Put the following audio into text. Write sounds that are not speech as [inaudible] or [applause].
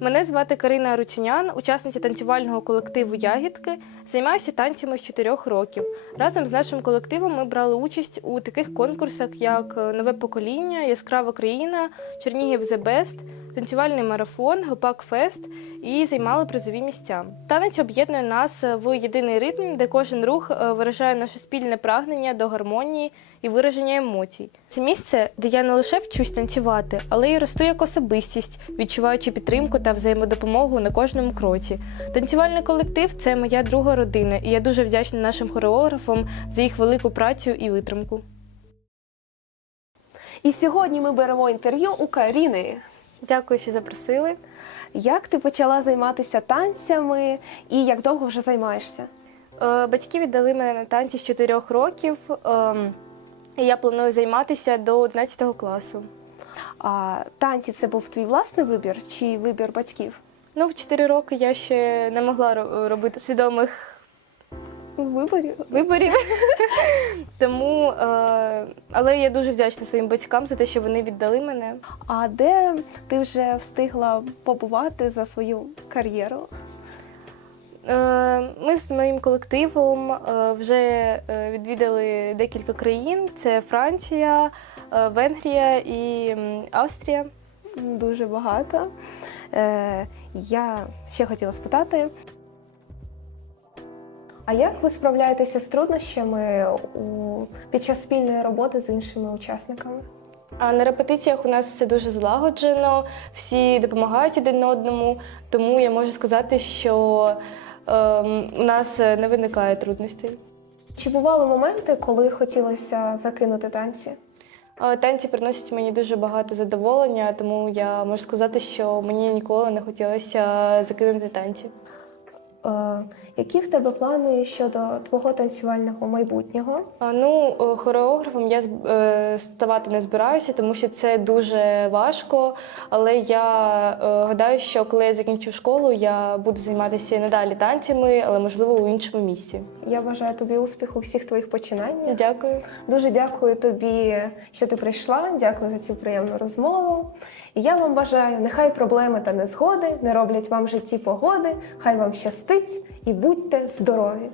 Мене звати Карина Рутінян, учасниця танцювального колективу Ягідки. Займаюся танцями з 4 років. Разом з нашим колективом ми брали участь у таких конкурсах, як Нове покоління, Яскрава країна, Чернігів The Best, танцювальний марафон, Гопак Фест і займали призові місця. Танець об'єднує нас в єдиний ритм, де кожен рух е, виражає наше спільне прагнення до гармонії і вираження емоцій. Це місце, де я не лише вчусь танцювати, але й росту як особистість, відчуваючи підтримку та взаємодопомогу на кожному кроці. Танцювальний колектив це моя друга родина, і я дуже вдячна нашим хореографам за їх велику працю і витримку. І сьогодні ми беремо інтерв'ю у Каріни. Дякую, що запросили. Як ти почала займатися танцями і як довго вже займаєшся? Е, Батьки віддали мене на танці з 4 років. ем, І я планую займатися до 11 класу. А танці це був твій власний вибір чи вибір батьків? Ну, в 4 роки я ще не могла робити свідомих Виборів. виборів. [laughs] Тому, е, але я дуже вдячна своїм батькам за те, що вони віддали мене. А де ти вже встигла побувати за свою кар'єру? Е, Ми з моїм колективом е, вже е, відвідали декілька країн: це Франція, Венгрія і Австрія. Дуже багато. Я ще хотіла спитати. А як ви справляєтеся з труднощами у, під час спільної роботи з іншими учасниками? А на репетиціях у нас все дуже злагоджено, всі допомагають один одному, тому я можу сказати, що ем, у нас не виникає трудностей. Чи бували моменти, коли хотілося закинути танці? Е, Танці приносять мені дуже багато задоволення, тому я можу сказати, що мені ніколи не хотілося закинути танці. Е, які в тебе плани щодо твого танцювального майбутнього? Ну, е, хореографом я е, ставати не збираюся, тому що це дуже важко. Але я гадаю, що коли я закінчу школу, я буду займатися і надалі танцями, але можливо у іншому місці. Я бажаю тобі успіху у всіх твоїх починаннях. Дякую. Дуже дякую тобі, що ти прийшла. Дякую за цю приємну розмову. І я вам бажаю, нехай проблеми та незгоди не роблять вам житті погоди, хай вам щастить і будьте здорові!